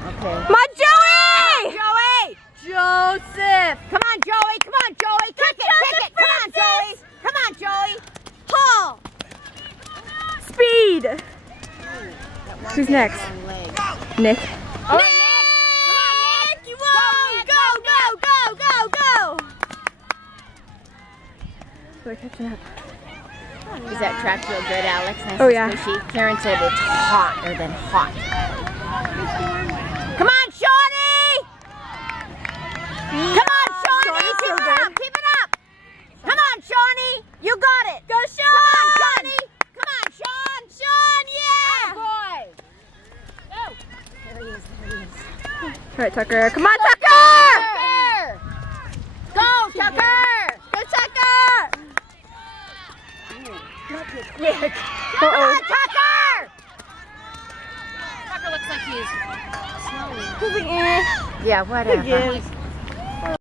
Okay. Come on, Joey! Joey! Joseph! Come on, Joey! Come on, Joey! Kick it! Kick it! Come on, Joey! Come on, Joey! Paul! Speed! Who's next? Nick. All right, Nick! Nick! Go! We're catching up. Is that track feel good, Alex? Nice Oh, and yeah. squishy. Karen said it's hotter than hot. Come on, Shawnee! Come on, Shawnee! Shawnee's Keep so it good. up! Keep it up! Come on, Shawnee! You got it! Go, Sean! Come on, Shawnee! Come on, Sean! Sean, yeah! Boy! Go! There he is. There he is. All right, Tucker. Come on, Tucker! Tucker! Go, Tucker! Go, Tucker! Nick. Uh-oh. Come on, Tucker! Tucker looks like he's smelling. He's like, eh. Yeah, whatever. Again.